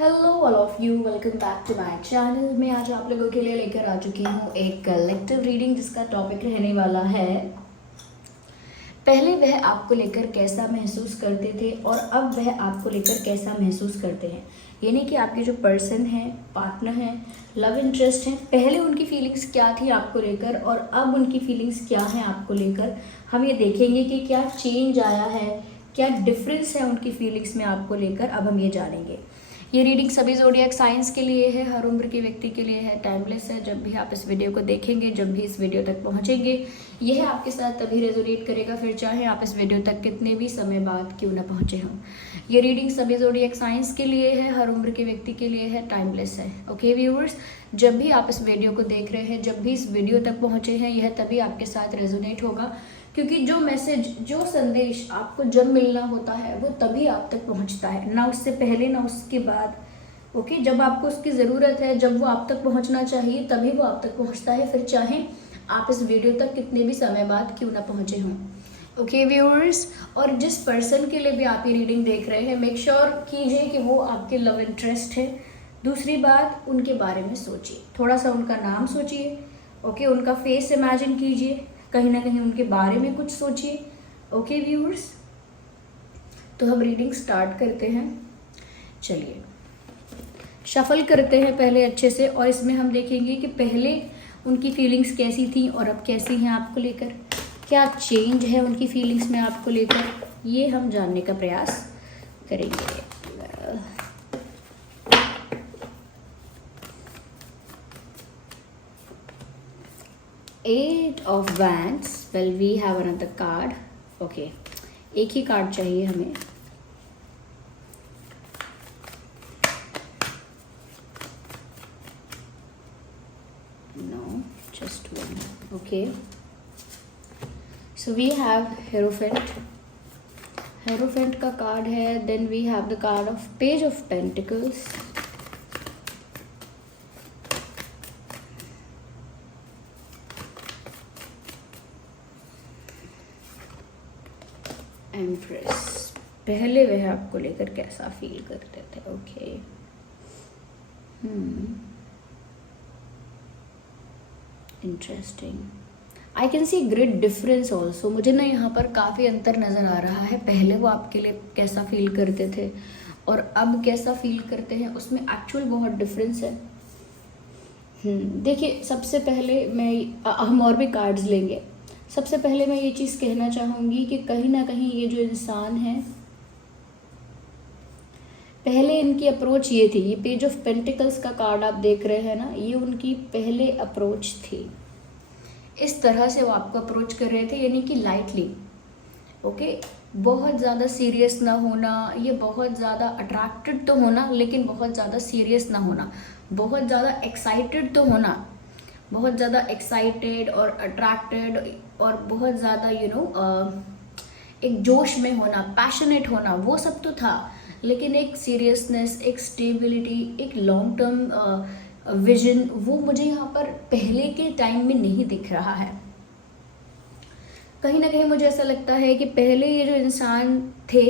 Hello all of you, welcome back to my channel. मैं आज आप लोगों के लिए लेकर आ चुकी हूँ एक कलेक्टिव रीडिंग जिसका टॉपिक रहने वाला है पहले वह आपको लेकर कैसा महसूस करते थे और अब वह आपको लेकर कैसा महसूस करते हैं। यानी कि आपके जो पर्सन हैं, पार्टनर हैं, लव इंटरेस्ट हैं, पहले उनकी फीलिंग्स क्या थी आपको लेकर और अब उनकी फीलिंग्स क्या हैं आपको लेकर। हम ये देखेंगे कि क्या चेंज आया है, क्या डिफरेंस है उनकी फीलिंग्स में आपको लेकर, अब हम ये जानेंगे। ये रीडिंग सभी ज़ोडिएक साइंस के लिए है, हर उम्र के व्यक्ति के लिए है, टाइमलेस है। जब भी आप इस वीडियो को देखेंगे, जब भी इस वीडियो तक पहुंचेंगे, यह आपके साथ तभी रेजोनेट करेगा, फिर चाहे आप इस वीडियो तक कितने भी समय बाद क्यों ना पहुंचे हों। ये रीडिंग सभी ज़ोडिएक साइंस के लिए है, हर उम्र के व्यक्ति के लिए है, टाइमलेस है। ओके व्यूअर्स, जब भी आप इस वीडियो को देख रहे हैं, जब भी इस वीडियो तक पहुँचे हैं, यह तभी आपके साथ रेजोनेट होगा, क्योंकि जो मैसेज, जो संदेश आपको जब मिलना होता है वो तभी आप तक पहुंचता है, ना उससे पहले ना उसके बाद। ओके, जब आपको उसकी ज़रूरत है, जब वो आप तक पहुंचना चाहिए, तभी वो आप तक पहुंचता है, फिर चाहे आप इस वीडियो तक कितने भी समय बाद क्यों ना पहुंचे हों। ओके व्यूअर्स, और जिस पर्सन के लिए भी आप ये रीडिंग देख रहे हैं, मेक श्योर कीजिए कि वो आपके लव इंटरेस्ट है। दूसरी बात, उनके बारे में सोचिए, थोड़ा सा उनका नाम सोचिए। ओके, उनका फेस इमेजिन कीजिए, कहीं ना कहीं उनके बारे में कुछ सोचिए। ओके व्यूअर्स, तो हम रीडिंग स्टार्ट करते हैं। चलिए शफल करते हैं पहले अच्छे से, और इसमें हम देखेंगे कि पहले उनकी फीलिंग्स कैसी थी और अब कैसी हैं आपको लेकर, क्या चेंज है उनकी फीलिंग्स में आपको लेकर, ये हम जानने का प्रयास करेंगे। Eight of wands, well we have another card. Okay, एक ही कार्ड चाहिए हमें। No, just one. Okay, so we have hierophant. Hierophant का कार्ड है। Then we have the card of page of pentacles, empress. पहले वह आपको लेकर कैसा फील करते थे। Okay, interesting. I can see great difference also. मुझे ना यहाँ पर काफ़ी अंतर नज़र आ रहा है। पहले वो आपके लिए कैसा फील करते थे और अब कैसा फील करते हैं, उसमें एक्चुअल बहुत डिफरेंस है। देखिए, सबसे पहले हम और भी कार्ड्स लेंगे। सबसे पहले मैं ये चीज़ कहना चाहूँगी कि कहीं ना कहीं ये जो इंसान है, पहले इनकी अप्रोच ये थी। ये पेज ऑफ पेंटिकल्स का कार्ड आप देख रहे हैं ना, ये उनकी पहले अप्रोच थी। इस तरह से वो आपको अप्रोच कर रहे थे, यानी कि लाइटली। ओके, बहुत ज़्यादा सीरियस ना होना, ये बहुत ज़्यादा अट्रैक्टेड तो होना, लेकिन बहुत ज़्यादा सीरियस ना होना, बहुत ज़्यादा एक्साइटेड तो होना, बहुत ज़्यादा एक्साइटेड और अट्रैक्टेड और बहुत ज़्यादा एक जोश में होना, पैशनेट होना, वो सब तो था, लेकिन एक सीरियसनेस, एक स्टेबिलिटी, एक लॉन्ग टर्म विजन, वो मुझे यहाँ पर पहले के टाइम में नहीं दिख रहा है। कहीं ना कहीं मुझे ऐसा लगता है कि पहले ये जो इंसान थे,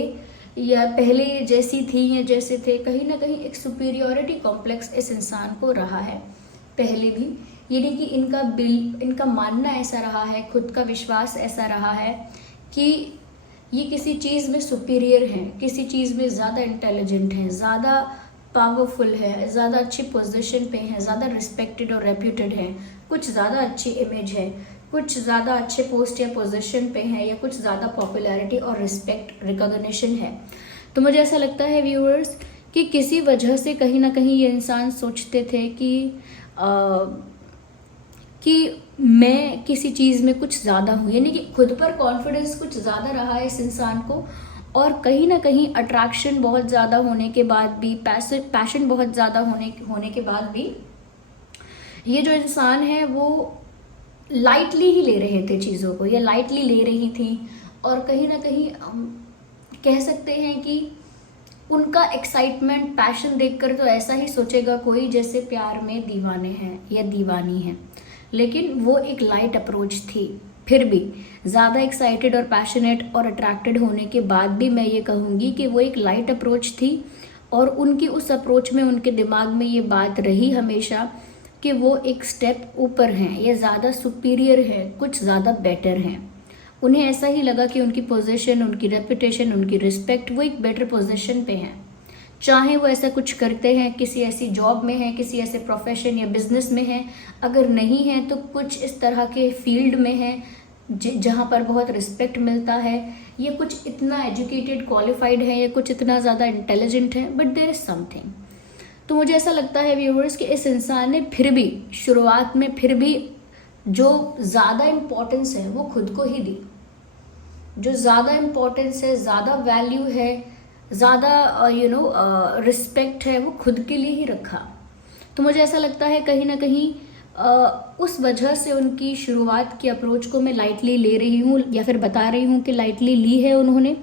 या पहले ये जैसी थी या जैसे थे, कहीं ना कहीं एक सुपीरियॉरिटी कॉम्प्लेक्स इस इंसान को रहा है पहले भी। यानी कि इनका मानना ऐसा रहा है, खुद का विश्वास ऐसा रहा है कि ये किसी चीज़ में सुपीरियर हैं, किसी चीज़ में ज़्यादा इंटेलिजेंट हैं, ज़्यादा पावरफुल है, ज़्यादा अच्छी पोजीशन पे हैं, ज़्यादा रिस्पेक्टेड और रेप्यूटेड हैं, कुछ ज़्यादा अच्छी इमेज है, कुछ ज़्यादा अच्छे पोस्ट या पोजीशन पे हैं, या कुछ ज़्यादा पॉपुलैरिटी और रिस्पेक्ट, रिकॉग्निशन है। तो मुझे ऐसा लगता है व्यूअर्स कि किसी वजह से कहीं ना कहीं ये इंसान सोचते थे कि मैं किसी चीज़ में कुछ ज़्यादा हूँ, यानी कि खुद पर कॉन्फिडेंस कुछ ज़्यादा रहा है इस इंसान को, और कहीं ना कहीं अट्रैक्शन बहुत ज़्यादा होने के बाद भी, पैशन बहुत ज़्यादा होने के बाद भी, ये जो इंसान है वो लाइटली ही ले रहे थे चीज़ों को, या लाइटली ले रही थी। और कहीं ना कहीं कह सकते हैं कि उनका एक्साइटमेंट, पैशन देखकर तो ऐसा ही सोचेगा कोई जैसे प्यार में दीवाने हैं या दीवानी हैं, लेकिन वो एक लाइट अप्रोच थी। फिर भी ज़्यादा एक्साइटेड और पैशनेट और अट्रैक्टेड होने के बाद भी मैं ये कहूँगी कि वो एक लाइट अप्रोच थी, और उनकी उस अप्रोच में उनके दिमाग में ये बात रही हमेशा कि वो एक स्टेप ऊपर हैं, या ज़्यादा सुपीरियर हैं, कुछ ज़्यादा बेटर हैं। उन्हें ऐसा ही लगा कि उनकी पोजीशन, उनकी रेपुटेशन, उनकी रिस्पेक्ट, वो एक बेटर पोजीशन पे हैं। चाहे वो ऐसा कुछ करते हैं, किसी ऐसी जॉब में है, किसी ऐसे प्रोफेशन या बिजनेस में है, अगर नहीं है तो कुछ इस तरह के फील्ड में है जहाँ पर बहुत रिस्पेक्ट मिलता है, ये कुछ इतना एजुकेटेड क्वालिफाइड है, या कुछ इतना ज़्यादा इंटेलिजेंट है, बट देयर इज़ समथिंग। तो मुझे ऐसा लगता है व्यूअर्स कि इस इंसान ने फिर भी शुरुआत में फिर भी जो ज़्यादा इम्पोर्टेंस है वो खुद को ही दी। जो ज़्यादा इम्पोर्टेंस है, ज़्यादा वैल्यू है, ज़्यादा रिस्पेक्ट है, वो खुद के लिए ही रखा। तो मुझे ऐसा लगता है कहीं ना कहीं उस वजह से उनकी शुरुआत की अप्रोच को मैं लाइटली ले रही हूँ, या फिर बता रही हूँ कि लाइटली ली है उन्होंने।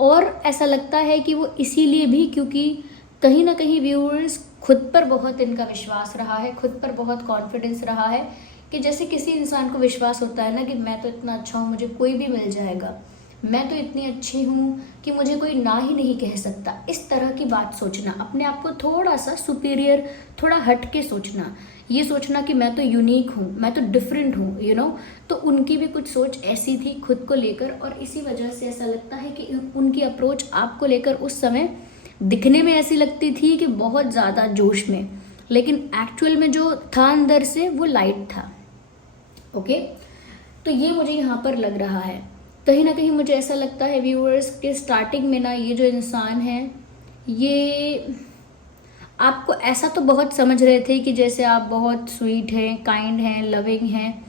और ऐसा लगता है कि वो इसीलिए भी क्योंकि कहीं ना कहीं व्यूअर्स खुद पर बहुत इनका विश्वास रहा है, खुद पर बहुत कॉन्फिडेंस रहा है कि जैसे किसी इंसान को विश्वास होता है ना कि मैं तो इतना अच्छा हूँ, मुझे कोई भी मिल जाएगा, मैं तो इतनी अच्छी हूँ कि मुझे कोई ना ही नहीं कह सकता। इस तरह की बात सोचना, अपने आप को थोड़ा सा सुपीरियर, थोड़ा हट के सोचना, ये सोचना कि मैं तो यूनिक हूँ, मैं तो डिफरेंट हूँ, तो उनकी भी कुछ सोच ऐसी थी खुद को लेकर। और इसी वजह से ऐसा लगता है कि उनकी अप्रोच आपको लेकर उस समय दिखने में ऐसी लगती थी कि बहुत ज़्यादा जोश में, लेकिन एक्चुअल में जो था अंदर से वो लाइट था। ओके, तो ये मुझे यहाँ पर लग रहा है। कहीं ना कहीं मुझे ऐसा लगता है व्यूअर्स के स्टार्टिंग में ना ये जो इंसान है, ये आपको ऐसा तो बहुत समझ रहे थे कि जैसे आप बहुत स्वीट हैं, काइंड हैं, लविंग हैं,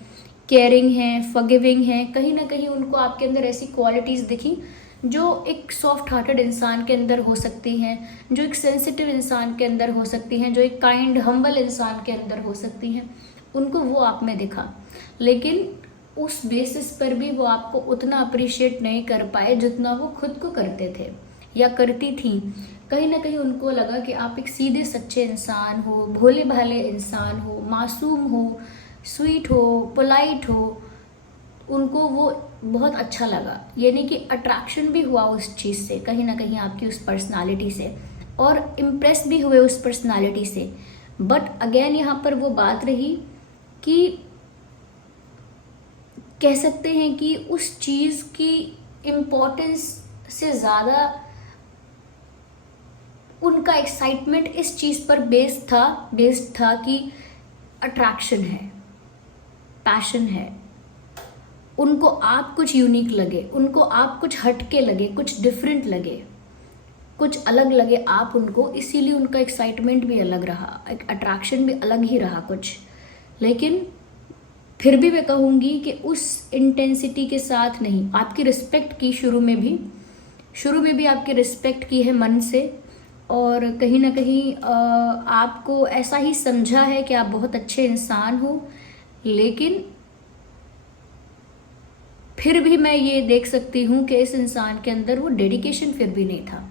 केयरिंग हैं, फॉरगिविंग हैं। कहीं ना कहीं उनको आपके अंदर ऐसी क्वालिटीज़ दिखी जो एक सॉफ्ट हार्टेड इंसान के अंदर हो सकती हैं, जो एक सेंसिटिव इंसान के अंदर हो सकती हैं, जो एक काइंड हम्बल इंसान के अंदर हो सकती हैं। उनको वो आप में दिखा, लेकिन उस बेसिस पर भी वो आपको उतना अप्रिशिएट नहीं कर पाए जितना वो खुद को करते थे या करती थी। कहीं ना कहीं उनको लगा कि आप एक सीधे सच्चे इंसान हो, भोले भाले इंसान हो, मासूम हो, स्वीट हो, पोलाइट हो। उनको वो बहुत अच्छा लगा, यानी कि अट्रैक्शन भी हुआ उस चीज़ से, कहीं ना कहीं आपकी उस पर्सनालिटी से, और इम्प्रेस भी हुए उस पर्सनालिटी से। बट अगेन यहाँ पर वो बात रही कि कह सकते हैं कि उस चीज़ की इम्पोर्टेंस से ज़्यादा उनका एक्साइटमेंट इस चीज़ पर बेस्ड था कि अट्रैक्शन है, पैशन है। उनको आप कुछ यूनिक लगे, उनको आप कुछ हटके लगे, कुछ डिफरेंट लगे, कुछ अलग लगे आप उनको, इसीलिए उनका एक्साइटमेंट भी अलग रहा, एक अट्रैक्शन भी अलग ही रहा कुछ। लेकिन फिर भी मैं कहूँगी कि उस इंटेंसिटी के साथ नहीं, आपकी रिस्पेक्ट की शुरू में भी आपकी रिस्पेक्ट की है मन से, और कहीं ना कहीं आपको ऐसा ही समझा है कि आप बहुत अच्छे इंसान हो। लेकिन फिर भी मैं ये देख सकती हूँ कि इस इंसान के अंदर वो डेडिकेशन फिर भी नहीं था।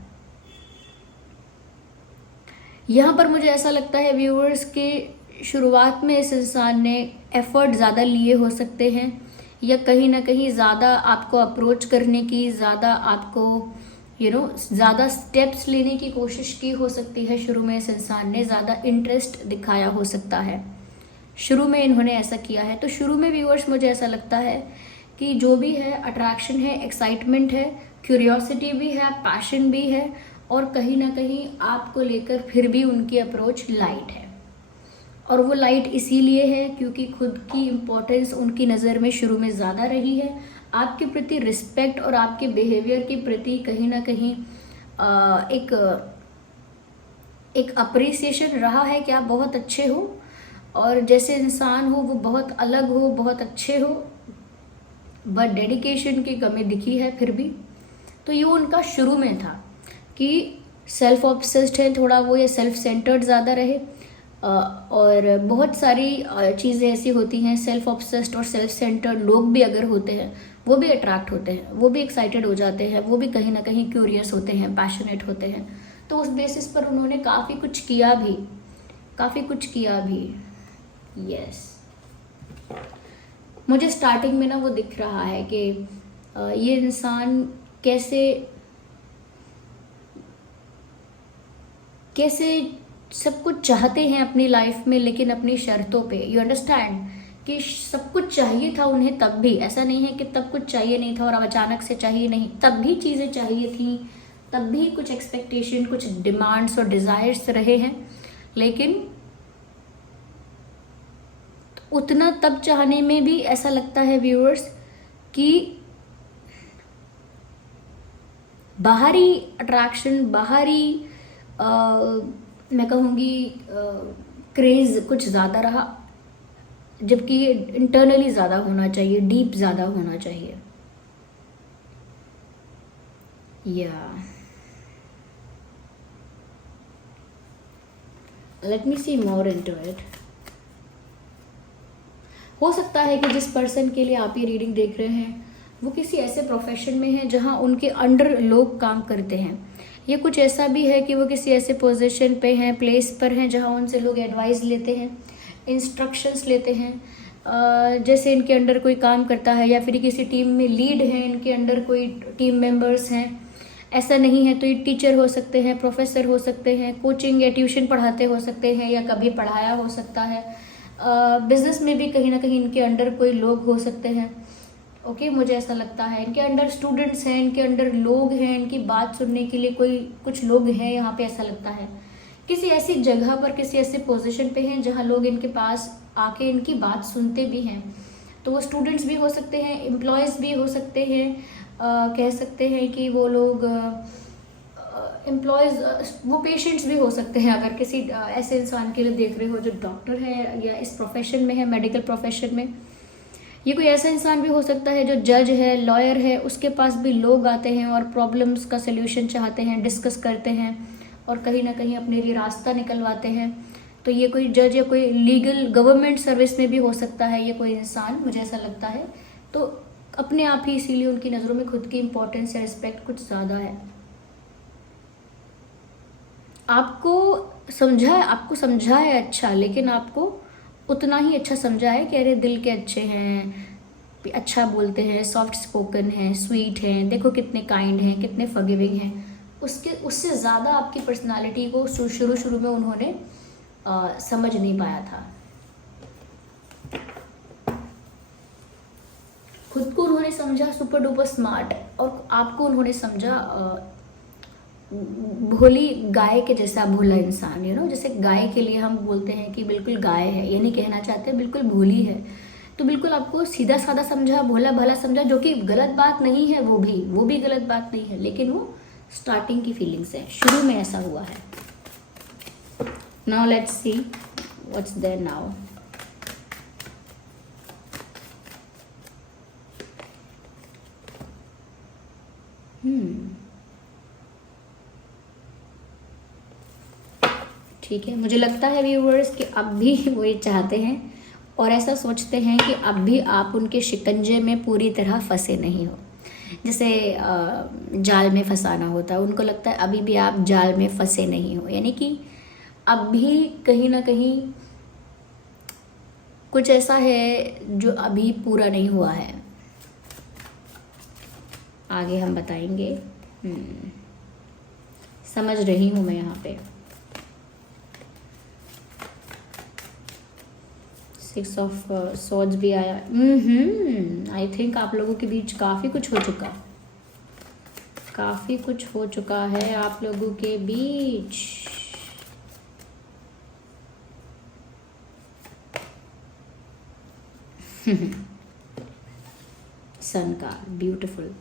यहाँ पर मुझे ऐसा लगता है व्यूअर्स के शुरुआत में इस इंसान ने एफर्ट ज़्यादा लिए हो सकते हैं, या कहीं ना कहीं ज़्यादा आपको अप्रोच करने की, ज़्यादा आपको ज़्यादा स्टेप्स लेने की कोशिश की हो सकती है। शुरू में इस इंसान ने ज़्यादा इंटरेस्ट दिखाया हो सकता है, शुरू में इन्होंने ऐसा किया है। तो शुरू में व्यूअर्स मुझे ऐसा लगता है कि जो भी है, अट्रैक्शन है, एक्साइटमेंट है, क्यूरियोसिटी भी है, पैशन भी है, और कहीं ना कहीं आपको लेकर फिर भी उनकी अप्रोच लाइट है। और वो लाइट इसीलिए है क्योंकि खुद की इम्पोर्टेंस उनकी नज़र में शुरू में ज़्यादा रही है। आपके प्रति रिस्पेक्ट और आपके बिहेवियर के प्रति कहीं ना कहीं एक अप्रिसिएशन रहा है कि आप बहुत अच्छे हो, और जैसे इंसान हो वो बहुत अलग हो, बहुत अच्छे हो, बट डेडिकेशन की कमी दिखी है फिर भी। तो ये उनका शुरू में था कि सेल्फ ऑब्सेस्ड है थोड़ा वो, या सेल्फ सेंटर्ड ज़्यादा रहे। और बहुत सारी चीज़ें ऐसी होती हैं, सेल्फ ऑब्सेस्ड और सेल्फ सेंटर्ड लोग भी अगर होते हैं, वो भी अट्रैक्ट होते हैं, वो भी एक्साइटेड हो जाते हैं, वो भी कहीं ना कहीं क्यूरियस होते हैं, पैशनेट होते हैं। तो उस बेसिस पर उन्होंने काफ़ी कुछ किया भी। यस, मुझे स्टार्टिंग में ना वो दिख रहा है कि ये इंसान कैसे कैसे सब कुछ चाहते हैं अपनी लाइफ में, लेकिन अपनी शर्तों पे। यू अंडरस्टैंड कि सब कुछ चाहिए था उन्हें तब भी, ऐसा नहीं है कि तब कुछ चाहिए नहीं था और अब अचानक से चाहिए नहीं, तब भी चीज़ें चाहिए थी, तब भी कुछ एक्सपेक्टेशन, कुछ डिमांड्स और डिज़ायर्स रहे हैं, लेकिन उतना तब चाहने में भी ऐसा लगता है व्यूअर्स कि बाहरी अट्रैक्शन, बाहरी मैं कहूँगी क्रेज़ कुछ ज़्यादा रहा, जबकि ये इंटरनली ज़्यादा होना चाहिए, डीप ज़्यादा होना चाहिए। या let me see more into it. हो सकता है कि जिस पर्सन के लिए आप ये रीडिंग देख रहे हैं वो किसी ऐसे प्रोफेशन में है जहाँ उनके अंडर लोग काम करते हैं, या कुछ ऐसा भी है कि वो किसी ऐसे पोजीशन पे हैं, प्लेस पर हैं जहाँ उनसे लोग एडवाइस लेते हैं, इंस्ट्रक्शंस लेते हैं। जैसे इनके अंडर कोई काम करता है या फिर किसी टीम में लीड है, इनके अंडर कोई टीम मेंबर्स हैं, ऐसा नहीं है तो ये टीचर हो सकते हैं, प्रोफेसर हो सकते हैं, कोचिंग या ट्यूशन पढ़ाते हो सकते हैं, या कभी पढ़ाया हो सकता है। बिजनेस में भी कहीं ना कहीं इनके अंडर कोई लोग हो सकते हैं। ओके, मुझे ऐसा लगता है इनके अंडर स्टूडेंट्स हैं, इनके अंडर लोग हैं, इनकी बात सुनने के लिए कोई कुछ लोग हैं यहाँ पे, ऐसा लगता है किसी ऐसी जगह पर, किसी ऐसे पोजीशन पे हैं जहाँ लोग इनके पास आके इनकी बात सुनते भी हैं। तो वो स्टूडेंट्स भी हो सकते हैं, एम्प्लॉयज़ भी हो सकते हैं, कह सकते हैं कि वो लोग एम्प्लॉयज़, वो पेशेंट्स भी हो सकते हैं। अगर किसी ऐसे इंसान के लिए देख रहे हो जो डॉक्टर है या इस प्रोफेशन में है, मेडिकल प्रोफेशन में, ये कोई ऐसा इंसान भी हो सकता है जो जज है, लॉयर है, उसके पास भी लोग आते हैं और प्रॉब्लम्स का सल्यूशन चाहते हैं, डिस्कस करते हैं और कहीं ना कहीं अपने लिए रास्ता निकलवाते हैं। तो ये कोई जज या कोई लीगल गवर्नमेंट सर्विस में भी हो सकता है ये कोई इंसान, मुझे ऐसा लगता है। तो अपने आप ही इसीलिए उनकी नज़रों में खुद की इम्पोर्टेंस या रिस्पेक्ट कुछ ज़्यादा है। आपको समझा है अच्छा, लेकिन आपको उतना ही अच्छा समझा है कि अरे दिल के अच्छे हैं, अच्छा बोलते हैं, सॉफ्ट स्पोकन हैं, स्वीट हैं, देखो कितने काइंड हैं, कितने फॉरगिविंग हैं। उससे ज़्यादा आपकी पर्सनालिटी को शुरू में उन्होंने समझ नहीं पाया था। खुद को उन्होंने समझा सुपर डुपर स्मार्ट, और आपको उन्होंने समझा भोली गाय के जैसा भोला इंसान। जैसे गाय के लिए हम बोलते हैं कि बिल्कुल गाय है, ये नहीं कहना चाहते बिल्कुल भोली है। तो बिल्कुल आपको सीधा साधा समझा, भोला भाला समझा, जो कि गलत बात नहीं है, वो भी गलत बात नहीं है, लेकिन वो स्टार्टिंग की फीलिंग्स है, शुरू में ऐसा हुआ है। Now let's see what's there now. ठीक है, मुझे लगता है व्यूअर्स कि अब भी वो ये चाहते हैं और ऐसा सोचते हैं कि अब भी आप उनके शिकंजे में पूरी तरह फंसे नहीं हो। जैसे जाल में फंसाना होता है, उनको लगता है अभी भी आप जाल में फंसे नहीं हो, यानी कि अब भी कहीं ना कहीं कुछ ऐसा है जो अभी पूरा नहीं हुआ है। आगे हम बताएंगे। समझ रही हूँ मैं यहाँ पे। 6 ऑफ सॉर्ड्स भी आया। आई थिंक आप लोगों के बीच काफ़ी कुछ हो चुका है आप लोगों के बीच। सन का ब्यूटीफुल।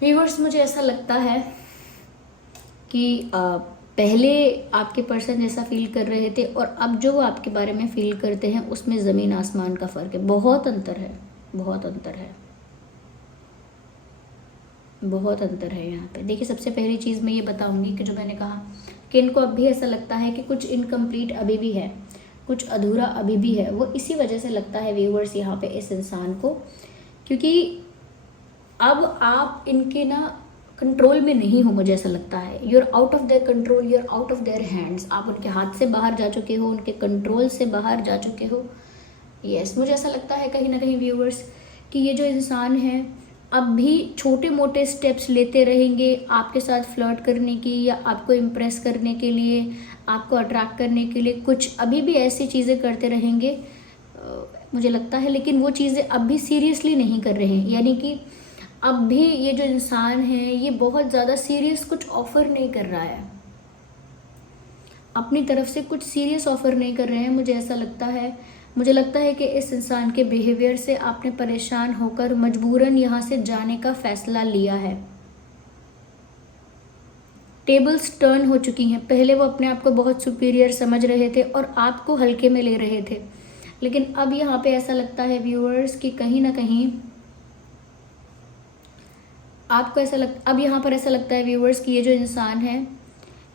व्यूअर्स, मुझे ऐसा लगता है कि पहले आपके पर्सन जैसा फील कर रहे थे और अब जो वो आपके बारे में फील करते हैं उसमें ज़मीन आसमान का फ़र्क है। बहुत अंतर है यहाँ पे। देखिए, सबसे पहली चीज़ मैं ये बताऊंगी कि जो मैंने कहा कि इनको अब भी ऐसा लगता है कि कुछ इनकम्प्लीट अभी भी है, कुछ अधूरा अभी भी है। वो इसी वजह से लगता है व्यूअर्स यहाँ पे इस इंसान को, क्योंकि अब आप इनके कंट्रोल में नहीं हो। मुझे ऐसा लगता है you are out of their control, you are out of their hands. आप उनके हाथ से बाहर जा चुके हो, उनके कंट्रोल से बाहर जा चुके हो। यस, मुझे ऐसा लगता है कहीं ना कहीं व्यूअर्स कि ये जो इंसान है अब भी छोटे मोटे स्टेप्स लेते रहेंगे आपके साथ फ्लर्ट करने की या आपको इम्प्रेस करने के लिए, आपको अट्रैक्ट करने के लिए, कुछ अभी भी ऐसी चीज़ें करते रहेंगे मुझे लगता है। लेकिन वो चीज़ें अब भी सीरियसली नहीं कर रहे हैं, यानी कि अब भी ये जो इंसान है ये बहुत ज़्यादा सीरियस कुछ ऑफ़र नहीं कर रहा है, अपनी तरफ से कुछ सीरियस ऑफ़र नहीं कर रहे हैं। मुझे लगता है कि इस इंसान के बिहेवियर से आपने परेशान होकर मजबूरन यहाँ से जाने का फ़ैसला लिया है। टेबल्स टर्न हो चुकी हैं। पहले वो अपने आप को बहुत सुपीरियर समझ रहे थे और आपको हल्के में ले रहे थे, लेकिन अब यहाँ पे ऐसा लगता है व्यूअर्स कि कहीं ना कहीं अब यहाँ पर ऐसा लगता है व्यूअर्स कि ये जो इंसान है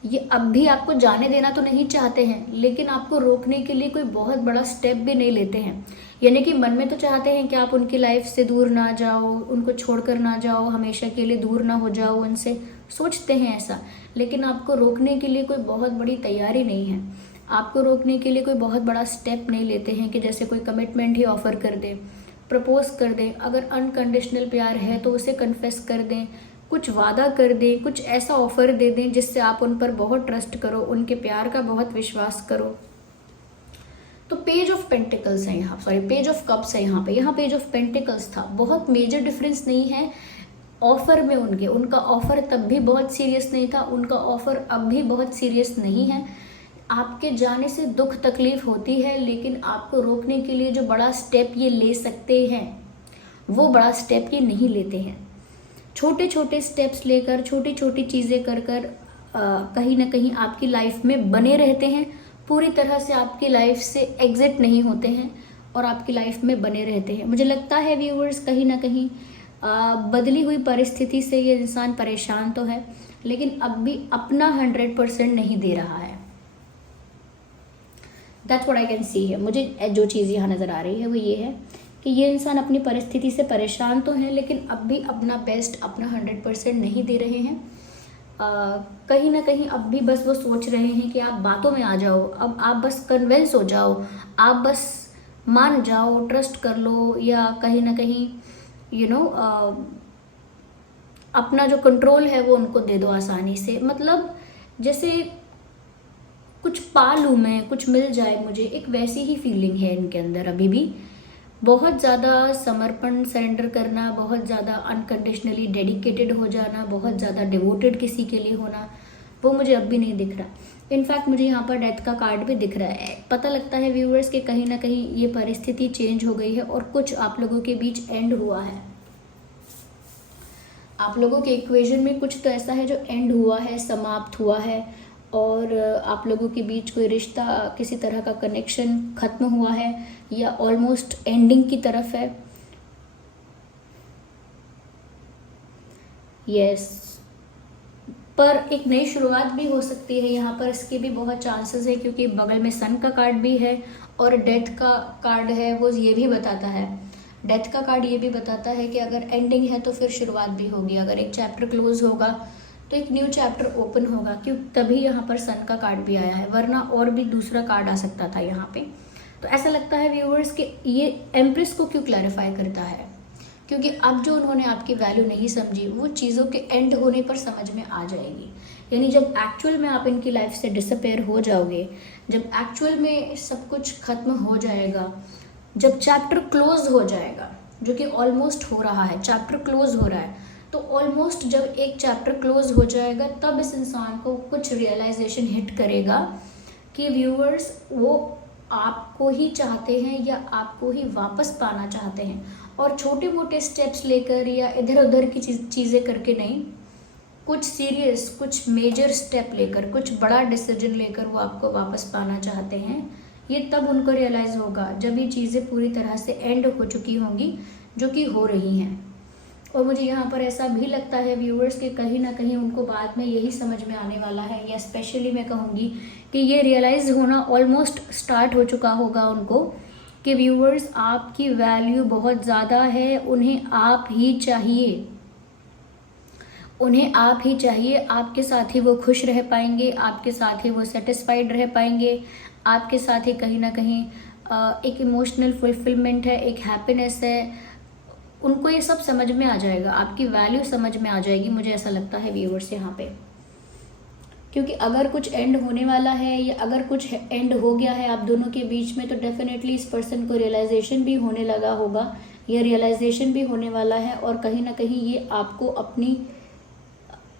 ये अब भी आपको जाने देना तो नहीं चाहते हैं, लेकिन आपको रोकने के लिए कोई बहुत बड़ा स्टेप भी नहीं लेते हैं। यानी कि मन में तो चाहते हैं कि आप उनकी लाइफ से दूर ना जाओ, उनको छोड़कर ना जाओ, हमेशा के लिए दूर ना हो जाओ उनसे, सोचते हैं ऐसा, लेकिन आपको रोकने के लिए कोई बहुत बड़ी तैयारी नहीं है। आपको रोकने के लिए कोई बहुत बड़ा स्टेप नहीं लेते हैं कि जैसे कोई कमिटमेंट ही ऑफर कर दें, प्रपोज कर दें, अगर अनकंडीशनल प्यार है तो उसे कन्फेस कर दें, कुछ वादा कर दें, कुछ ऐसा ऑफर दे दें जिससे आप उन पर बहुत ट्रस्ट करो, उनके प्यार का बहुत विश्वास करो। तो पेज ऑफ पेंटिकल्स है यहाँ, पेज ऑफ कप्स है यहाँ पेज ऑफ पेंटिकल्स था। बहुत मेजर डिफरेंस नहीं है ऑफर में उनका ऑफर तब भी बहुत सीरियस नहीं था, उनका ऑफर अब भी बहुत सीरियस नहीं है। आपके जाने से दुख तकलीफ होती है, लेकिन आपको रोकने के लिए जो बड़ा स्टेप ये ले सकते हैं वो बड़ा स्टेप ये नहीं लेते हैं। छोटे छोटे स्टेप्स लेकर, छोटी छोटी चीज़ें कर कर कहीं ना कहीं आपकी लाइफ में बने रहते हैं, पूरी तरह से आपकी लाइफ से एग्जिट नहीं होते हैं और आपकी लाइफ में बने रहते हैं। मुझे लगता है व्यूअर्स कहीं ना कहीं बदली हुई परिस्थिति से ये इंसान परेशान तो है, लेकिन अब भी अपना 100% नहीं दे रहा है। दैट्स व्हाट आई कैन सी है। मुझे जो चीज़ यहाँ नज़र आ रही है वो ये है कि ये इंसान अपनी परिस्थिति से परेशान तो हैं, लेकिन अब भी अपना बेस्ट, अपना 100% नहीं दे रहे हैं। कहीं ना कहीं अब भी बस वो सोच रहे हैं कि आप बातों में आ जाओ, अब आप बस कन्विंस हो जाओ, आप बस मान जाओ, ट्रस्ट कर लो, या कहीं ना कहीं अपना जो कंट्रोल है वो उनको दे दो आसानी से। मतलब जैसे कुछ पा लूँ मैं, कुछ मिल जाए मुझे, एक वैसी ही फीलिंग है इनके अंदर अभी भी। बहुत ज़्यादा समर्पण, सरेंडर करना, बहुत ज़्यादा अनकंडीशनली डेडिकेटेड हो जाना, बहुत ज़्यादा डिवोटेड किसी के लिए होना, वो मुझे अब भी नहीं दिख रहा। इनफैक्ट मुझे यहाँ पर डेथ का कार्ड भी दिख रहा है। पता लगता है व्यूअर्स कि कहीं ना कहीं ये परिस्थिति चेंज हो गई है और कुछ आप लोगों के बीच एंड हुआ है। आप लोगों के इक्वेशन में कुछ तो ऐसा है जो एंड हुआ है, समाप्त हुआ है, और आप लोगों के बीच कोई रिश्ता, किसी तरह का कनेक्शन ख़त्म हुआ है या ऑलमोस्ट एंडिंग की तरफ है। यस, पर एक नई शुरुआत भी हो सकती है यहाँ पर, इसके भी बहुत चांसेस है, क्योंकि बगल में सन का कार्ड भी है और डेथ का कार्ड है। वो ये भी बताता है, डेथ का कार्ड ये भी बताता है कि अगर एंडिंग है तो फिर शुरुआत भी होगी, अगर एक चैप्टर क्लोज होगा तो एक न्यू चैप्टर ओपन होगा, क्यों तभी यहाँ पर सन का कार्ड भी आया है, वरना और भी दूसरा कार्ड आ सकता था यहाँ पे। तो ऐसा लगता है व्यूअर्स कि ये एम्प्रेस को क्यों क्लैरिफाई करता है, क्योंकि अब जो उन्होंने आपकी वैल्यू नहीं समझी वो चीज़ों के एंड होने पर समझ में आ जाएगी। यानी जब एक्चुअल में आप इनकी लाइफ से डिसअपेयर हो जाओगे, जब एक्चुअल में सब कुछ खत्म हो जाएगा, जब चैप्टर क्लोज हो जाएगा, जो कि ऑलमोस्ट हो रहा है, चैप्टर क्लोज हो रहा है, तो ऑलमोस्ट जब एक चैप्टर क्लोज हो जाएगा तब इस इंसान को कुछ रियलाइजेशन हिट करेगा कि व्यूअर्स वो आपको ही चाहते हैं या आपको ही वापस पाना चाहते हैं, और छोटे मोटे स्टेप्स लेकर या इधर उधर की चीज़ें करके नहीं, कुछ सीरियस, कुछ मेजर स्टेप लेकर, कुछ बड़ा डिसीजन लेकर वो आपको वापस पाना चाहते हैं। ये तब उनको रियलाइज़ होगा जब ये चीज़ें पूरी तरह से एंड हो चुकी होंगी, जो कि हो रही हैं। और मुझे यहाँ पर ऐसा भी लगता है व्यूअर्स कि कहीं ना कहीं उनको बाद में यही समझ में आने वाला है, या स्पेशली मैं कहूँगी कि ये रियलाइज़ होना ऑलमोस्ट स्टार्ट हो चुका होगा उनको कि व्यूअर्स आपकी वैल्यू बहुत ज़्यादा है, उन्हें आप ही चाहिए, उन्हें आप ही चाहिए। आपके साथ ही वो खुश रह पाएंगे, आपके साथ ही वो सेटिस्फाइड रह पाएंगे, आपके साथ ही कहीं ना कहीं एक इमोशनल फुलफिलमेंट है, एक हैप्पीनेस है, उनको ये सब समझ में आ जाएगा, आपकी वैल्यू समझ में आ जाएगी, मुझे ऐसा लगता है व्यूअर्स यहाँ पे। क्योंकि अगर कुछ एंड होने वाला है या अगर कुछ एंड हो गया है आप दोनों के बीच में, तो डेफिनेटली इस पर्सन को रियलाइजेशन भी होने लगा होगा, या रियलाइजेशन भी होने वाला है, और कहीं ना कहीं ये आपको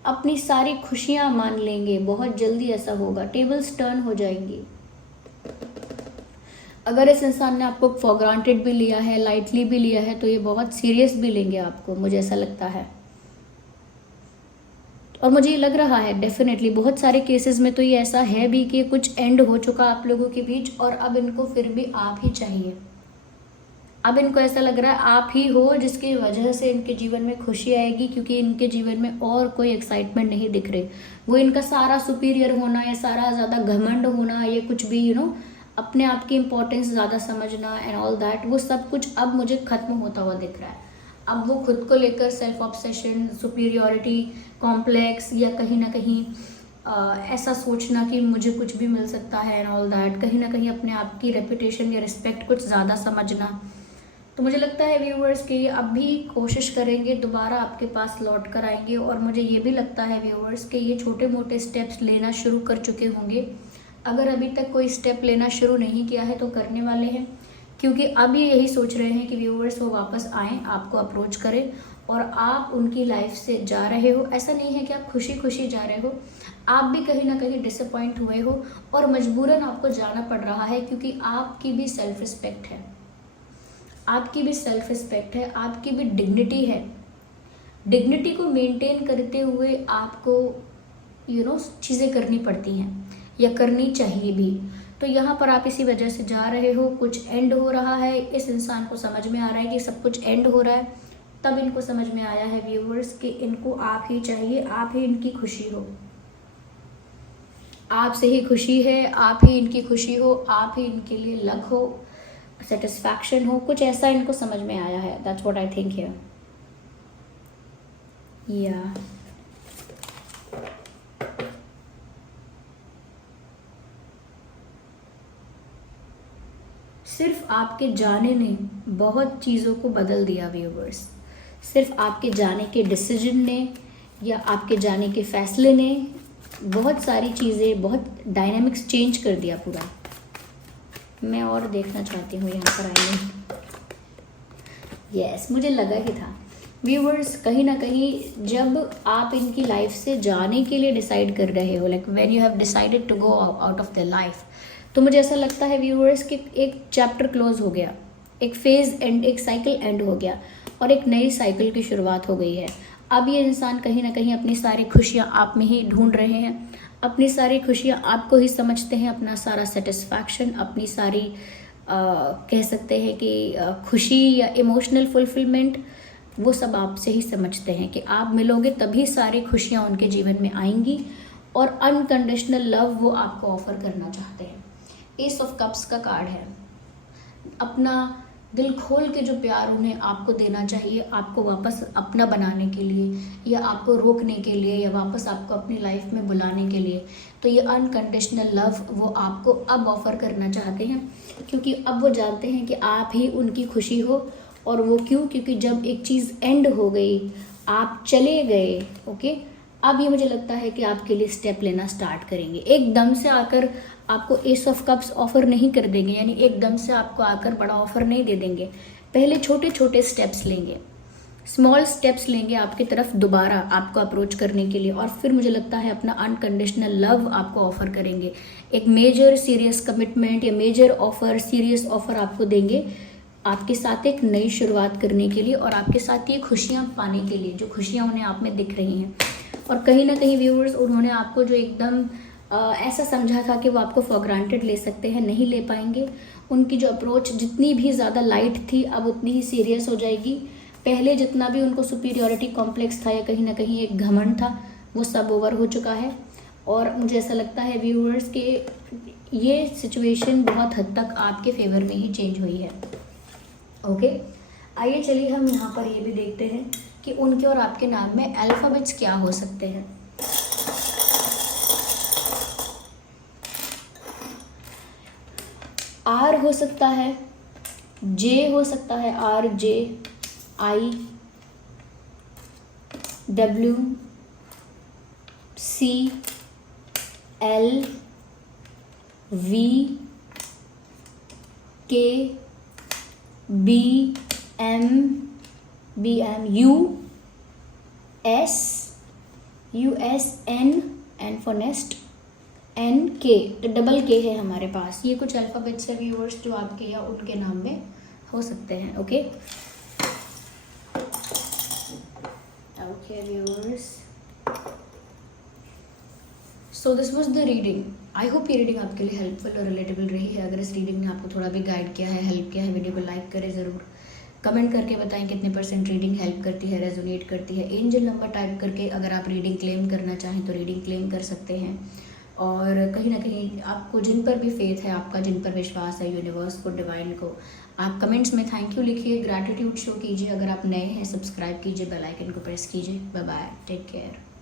अपनी सारी खुशियाँ मान लेंगे, बहुत जल्दी ऐसा होगा, टेबल्स टर्न हो जाएंगी। अगर इस इंसान ने आपको फॉर ग्रांटेड भी लिया है, लाइटली भी लिया है, तो ये बहुत सीरियस भी लेंगे आपको, मुझे ऐसा लगता है। और मुझे ये लग रहा है डेफिनेटली बहुत सारे केसेस में तो ये ऐसा है भी कि कुछ एंड हो चुका आप लोगों के बीच, और अब इनको फिर भी आप ही चाहिए। अब इनको ऐसा लग रहा है आप ही हो जिसकी वजह से इनके जीवन में खुशी आएगी, क्योंकि इनके जीवन में और कोई एक्साइटमेंट नहीं दिख रही। वो इनका सारा सुपीरियर होना या सारा ज़्यादा घमंड होना, ये कुछ भी अपने आप की इम्पोर्टेंस ज़्यादा समझना एंड ऑल दैट, वो सब कुछ अब मुझे ख़त्म होता हुआ दिख रहा है। अब वो खुद को लेकर सेल्फ ऑब्सेशन, सुपीरियॉरिटी कॉम्प्लेक्स, या कहीं ना कहीं ऐसा सोचना कि मुझे कुछ भी मिल सकता है एंड ऑल दैट, कहीं ना कहीं अपने आप की रेपुटेशन या रिस्पेक्ट कुछ ज़्यादा समझना। तो मुझे लगता है व्यूअर्स कि अब भी कोशिश करेंगे, दोबारा आपके पास लौट कर आएंगे। और मुझे ये भी लगता है व्यूअर्स कि ये छोटे मोटे स्टेप्स लेना शुरू कर चुके होंगे। अगर अभी तक कोई स्टेप लेना शुरू नहीं किया है तो करने वाले हैं, क्योंकि अब ये यही सोच रहे हैं कि व्यूअर्स वो वापस आएँ, आपको अप्रोच करें और आप उनकी लाइफ से जा रहे हो। ऐसा नहीं है कि आप खुशी खुशी जा रहे हो, आप भी कहीं ना कहीं डिसअपॉइंट हुए हो और मजबूरन आपको जाना पड़ रहा है, क्योंकि आपकी भी सेल्फ रिस्पेक्ट है, आपकी भी सेल्फ रिस्पेक्ट है, आपकी भी डिग्निटी है। डिग्निटी को मेंटेन करते हुए आपको चीज़ें करनी पड़ती हैं या करनी चाहिए भी। तो यहाँ पर आप इसी वजह से जा रहे हो, कुछ एंड हो रहा है, इस इंसान को समझ में आ रहा है कि सब कुछ एंड हो रहा है। तब इनको समझ में आया है व्यूअर्स कि इनको आप ही चाहिए, आप ही इनकी खुशी हो, आपसे ही खुशी है, आप ही इनकी खुशी हो, आप ही इनके लिए लक हो, सेटिस्फैक्शन हो, कुछ ऐसा इनको समझ में आया है। That's what I think here. या सिर्फ आपके जाने ने बहुत चीज़ों को बदल दिया व्यूअर्स। सिर्फ आपके जाने के डिसीजन ने या आपके जाने के फैसले ने बहुत सारी चीज़ें, बहुत डायनामिक्स चेंज कर दिया पूरा। मैं और देखना चाहती हूँ यहाँ पर आइए। यस, मुझे लगा ही था व्यूअर्स, कहीं ना कहीं जब आप इनकी लाइफ से जाने के लिए डिसाइड कर रहे हो, like when you have decided to go out of the life, तो मुझे ऐसा लगता है व्यूअर्स कि एक चैप्टर क्लोज हो गया, एक फेज एंड, एक साइकिल एंड हो गया और एक नई साइकिल की शुरुआत हो गई है। अब ये इंसान कहीं ना कहीं अपनी सारी खुशियाँ आप में ही ढूंढ रहे हैं, अपनी सारी खुशियाँ आपको ही समझते हैं, अपना सारा सेटिस्फैक्शन, अपनी सारी कह सकते हैं कि खुशी या इमोशनल फुलफिलमेंट, वो सब आपसे ही समझते हैं कि आप मिलोगे तभी सारी खुशियाँ उनके जीवन में आएंगी और अनकंडीशनल लव वो आपको ऑफर करना चाहते हैं। एस ऑफ कप्स का कार्ड है, अपना दिल खोल के जो प्यार उन्हें आपको देना चाहिए, आपको वापस अपना बनाने के लिए या आपको रोकने के लिए या वापस आपको अपनी लाइफ में बुलाने के लिए, तो ये अनकंडीशनल लव वो आपको अब ऑफ़र करना चाहते हैं, क्योंकि अब वो जानते हैं कि आप ही उनकी खुशी हो। और वो क्यों? क्योंकि जब एक चीज़ एंड हो गई, आप चले गए, ओके, अब ये मुझे लगता है कि आपके लिए स्टेप लेना स्टार्ट करेंगे। एकदम से आकर आपको एस ऑफ कप्स ऑफर नहीं कर देंगे, यानी एकदम से आपको आकर बड़ा ऑफर नहीं दे देंगे, पहले छोटे छोटे स्टेप्स लेंगे, स्मॉल स्टेप्स लेंगे आपकी तरफ दोबारा आपको अप्रोच करने के लिए, और फिर मुझे लगता है अपना अनकंडीशनल लव आपको ऑफर करेंगे। एक मेजर सीरियस कमिटमेंट या मेजर ऑफर, सीरियस ऑफर आपको देंगे आपके साथ एक नई शुरुआत करने के लिए और आपके साथ ये खुशियाँ पाने के लिए, जो खुशियाँ उन्हें आप में दिख रही हैं। और कहीं ना कहीं व्यूअर्स, उन्होंने आपको जो एकदम ऐसा समझा था कि वो आपको फॉर ग्रांटेड ले सकते हैं, नहीं ले पाएंगे। उनकी जो अप्रोच जितनी भी ज़्यादा लाइट थी अब उतनी ही सीरियस हो जाएगी। पहले जितना भी उनको सुपीरियॉरिटी कॉम्प्लेक्स था या कहीं ना कहीं एक घमंड था, वो सब ओवर हो चुका है। और मुझे ऐसा लगता है व्यूअर्स कि ये सिचुएशन बहुत हद तक आपके फेवर में ही चेंज हुई है। ओके, आइए चलिए हम यहाँ पर ये भी देखते हैं कि उनके और आपके नाम में अल्फ़ाबेट्स क्या हो सकते हैं। आर हो सकता है, जे हो सकता है, R J, I W C L V K B M U S N for nest N K, तो डबल के है हमारे पास। ये कुछ अल्फ़ाबेट्स है व्यूअर्स जो आपके या उनके नाम में हो सकते हैं। Okay viewers, so this was the reading. I hope ये रीडिंग आपके लिए हेल्पफुल और रिलेटेबल रही है। अगर इस रीडिंग ने आपको थोड़ा भी गाइड किया है, हेल्प किया है, वीडियो को लाइक करें ज़रूर। कमेंट करके बताएं कितने % रीडिंग हेल्प करती है, रेजोनेट करती है। एंजल नंबर टाइप करके अगर आप रीडिंग क्लेम करना चाहें तो रीडिंग क्लेम कर सकते हैं। और कहीं ना कहीं आपको जिन पर भी फेथ है, आपका जिन पर विश्वास है, यूनिवर्स को, डिवाइन को, आप कमेंट्स में थैंक यू लिखिए, ग्रैटिट्यूड शो कीजिए। अगर आप नए हैं सब्सक्राइब कीजिए, बेल आइकन को प्रेस कीजिए। Bye bye, take care.